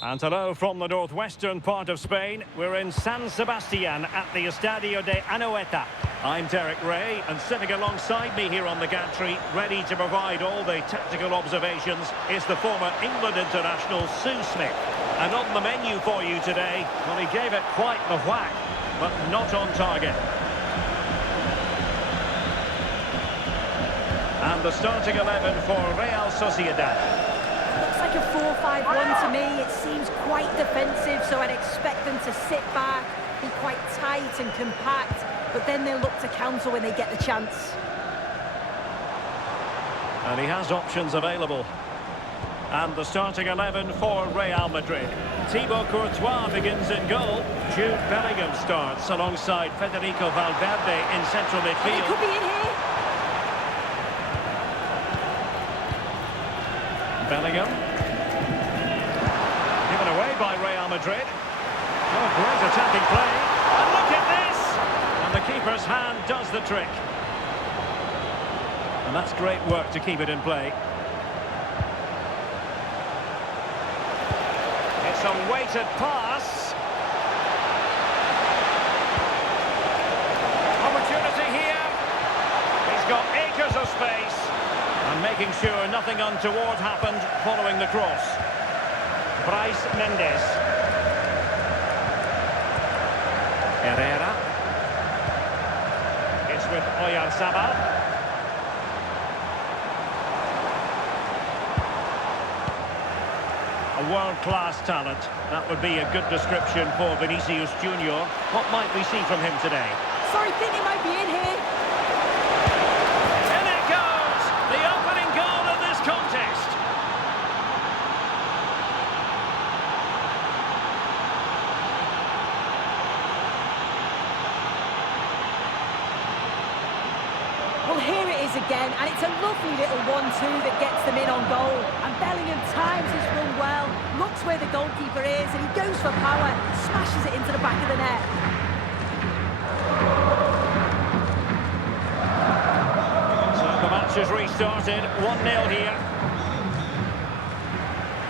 And hello from the northwestern part of Spain. We're in San Sebastian at the Estadio de Anoeta. I'm Derek Ray, and sitting alongside me here on the gantry, ready to provide all the tactical observations, is the former England international Sue Smith. And on the menu for you today, well, he gave it quite the whack, but not on target. And the starting 11 for Real Sociedad. Looks like a 4-5-1 to me. It seems quite defensive, so I'd expect them to sit back, be quite tight and compact, but then they'll look to counter when they get the chance. And he has options available. And the starting 11 for Real Madrid. Thibaut Courtois begins in goal. Jude Bellingham starts alongside Federico Valverde in central midfield. They could be in here. Bellingham. Given away by Real Madrid. Oh, great attacking play. And look at this! And the keeper's hand does the trick. And that's great work to keep it in play. It's a weighted pass. Opportunity here. He's got acres of space. And making sure nothing untoward happened following the cross. Bryce Mendes. Herrera. It's with Oyarzabal. A world-class talent. That would be a good description for Vinicius Junior. What might we see from him today? Sorry, think he might be in here. Well, here it is again, and it's a lovely little 1-2 that gets them in on goal. And Bellingham times his run well, looks where the goalkeeper is, and he goes for power, smashes it into the back of the net. So the match has restarted, 1-0 here.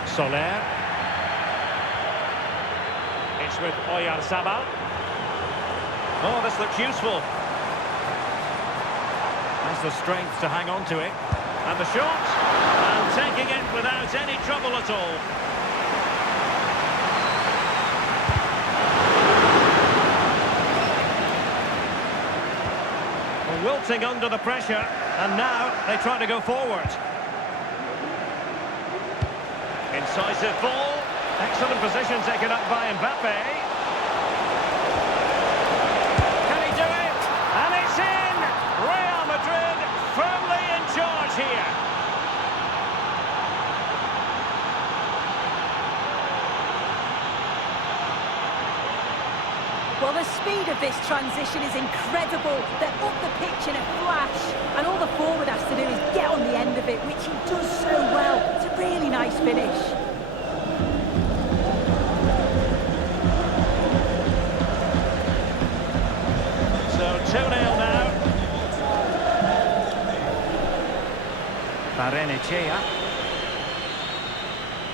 Soler. It's with Oyarzabal. Oh, this looks useful. Has the strength to hang on to it. And the shot. And taking it without any trouble at all. Well, wilting under the pressure. And now they try to go forward. Incisive ball. Excellent position taken up by Mbappe. Here. Well, the speed of this transition is incredible. They're up the pitch in a flash, and all the forward has to do is get on the end of it, which he does so well. It's a really nice finish. So 2-0 now. Barrenechea.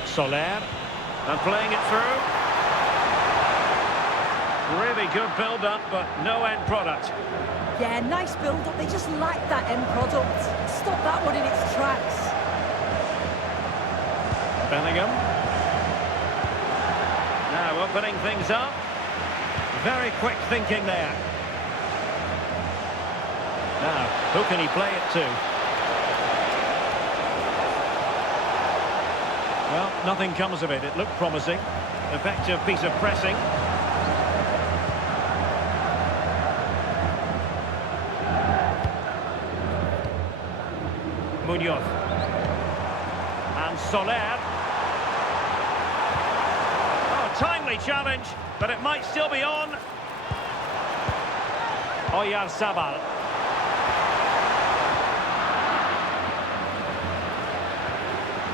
Soler. And playing it through. Really good build-up, but no end product. Yeah, nice build-up. They just lack that end product. Stop that one in its tracks. Bellingham. Now opening things up. Very quick thinking there. Now, who can he play it to? Well, nothing comes of it. It looked promising. Effective piece of pressing. Munoz. And Soler. Oh, timely challenge, but it might still be on. Oyarzabal.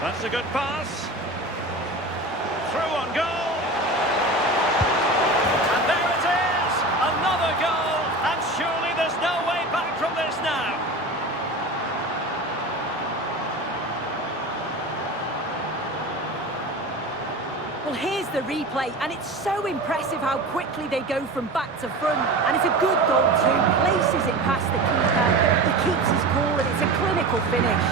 That's a good pass. Through on goal. And there it is! Another goal! And surely there's no way back from this now. Well, here the replay, and it's so impressive how quickly they go from back to front. And it's a good goal too, places it past the keeper. He keeps his cool, and it's a clinical finish.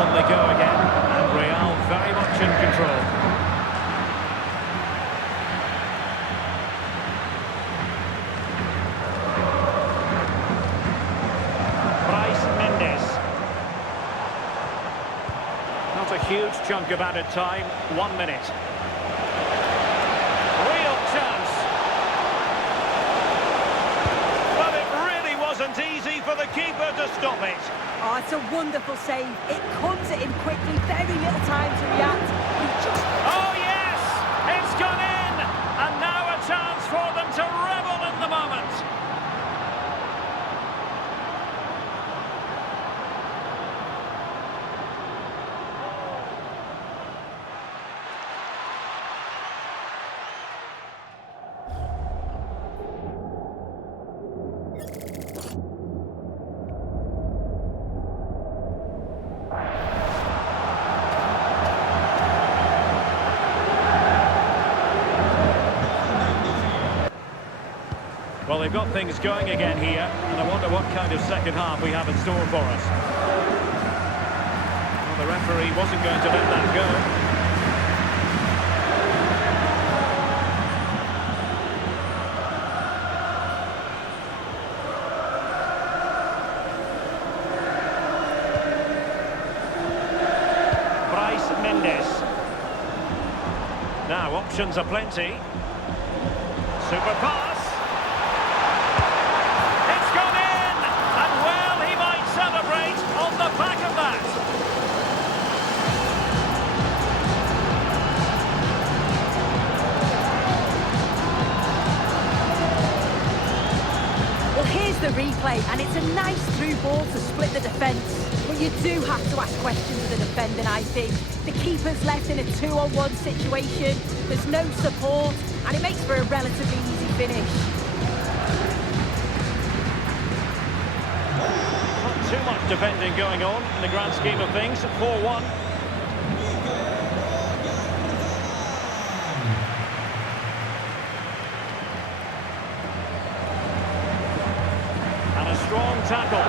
On they go again, and Real very much in control. Not a huge chunk of added time, 1 minute. Real chance. But it really wasn't easy for the keeper to stop it. Oh, it's a wonderful save. It comes at him quickly, very little time to react. He just... Oh, yes! It's gone in! And now a chance for them to revel in the moment. Well, they've got things going again here, and I wonder what kind of second half we have in store for us. Well, the referee wasn't going to let that go. Now, options are plenty. Super pass. It's gone in! And well, he might celebrate on the back of that. Well, here's the replay, and it's a nice through ball to split the defence. But you do have to ask questions of the defending, I think. The keeper's left in a 2-on-1 situation. There's no support, and it makes for a relatively easy finish. Not too much defending going on in the grand scheme of things. 4-1. And a strong tackle.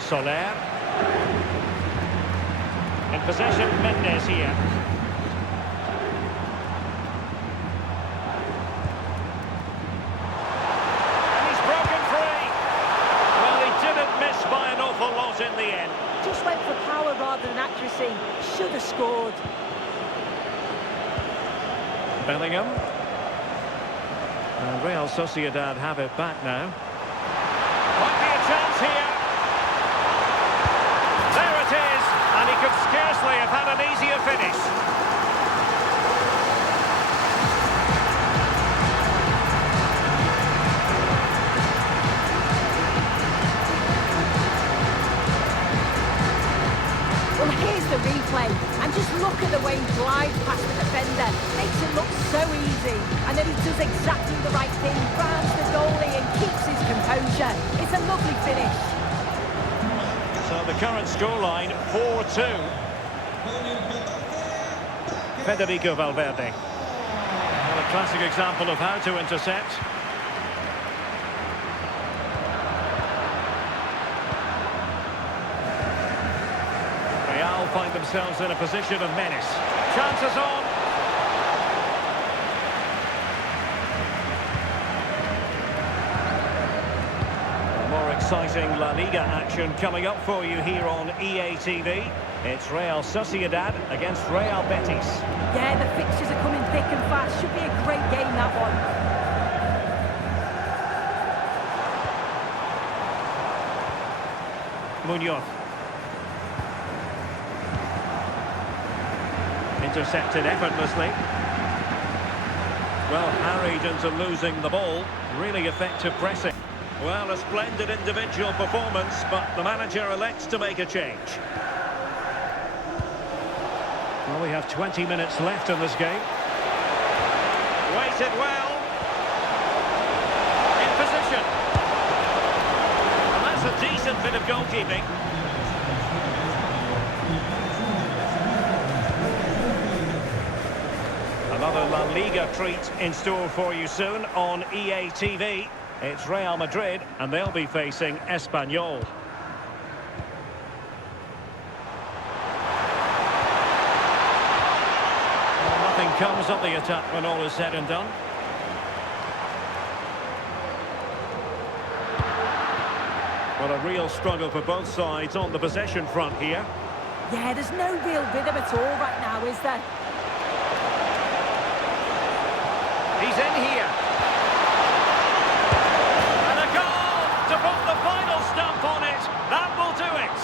Soler. In possession, Mendes here. And he's broken free. Well, he didn't miss by an awful lot in the end. Just went for power rather than accuracy. Should have scored. Bellingham. And Real Sociedad have it back now. Might be a chance here. There it is, and he could scarcely have had an easier finish. Well, here's the replay, and just look at the way he glides past the defender. Makes it look so easy, and then he does exactly the right thing, grabs the goalie and keeps his composure. It's a lovely finish. So the current scoreline, 4-2. Federico Valverde. Well, a classic example of how to intercept. Real find themselves in a position of menace. Chances on. More exciting LaLiga action coming up for you here on EA TV. It's Real Sociedad against Real Betis. Yeah, the fixtures are coming thick and fast. Should be a great game, that one. Munoz. Intercepted effortlessly. Well, harried into losing the ball. Really effective pressing. Well, a splendid individual performance, but the manager elects to make a change. Well, we have 20 minutes left in this game. Waited well. goalkeeping. Another La Liga treat in store for you soon on EA TV. It's Real Madrid, and they'll be facing Espanyol. Nothing comes of the attack when all is said and done. Well, a real struggle for both sides on the possession front here. Yeah, there's no real rhythm at all right now, is there? He's in here. And a goal to put the final stamp on it. That will do it.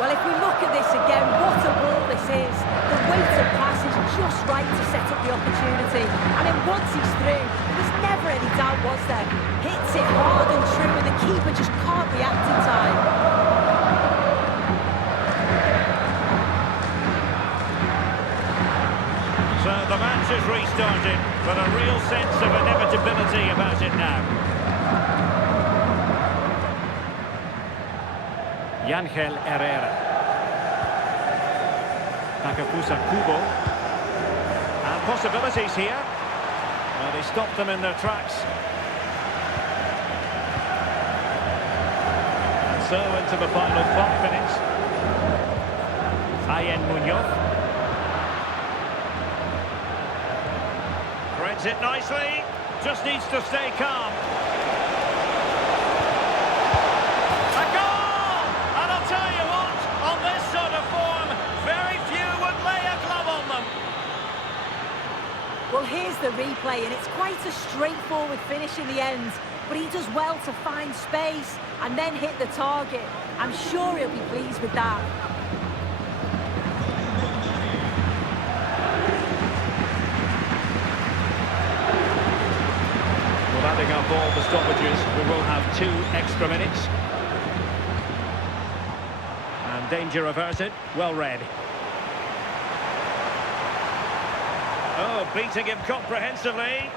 Well, if we look at this again, what a ball this is. The weight of pass is just right to set up the opportunity. I mean, once he's through, there's never any doubt, was there? Hits it hard and true, and the keeper just can't react in time. So the match has restarted, but a real sense of inevitability about it now. Yangel Herrera. Takafusa Kubo. And possibilities here. Well, they stopped them in their tracks. And so into the final 5 minutes. Ayen Munoz. Threads it nicely. Just needs to stay calm. Well, here's the replay, and it's quite a straightforward finish in the end. But he does well to find space and then hit the target. I'm sure he'll be pleased with that. Well, adding up all the stoppages, we will have 2 extra minutes. And danger averted, well read. Oh, beating him comprehensively.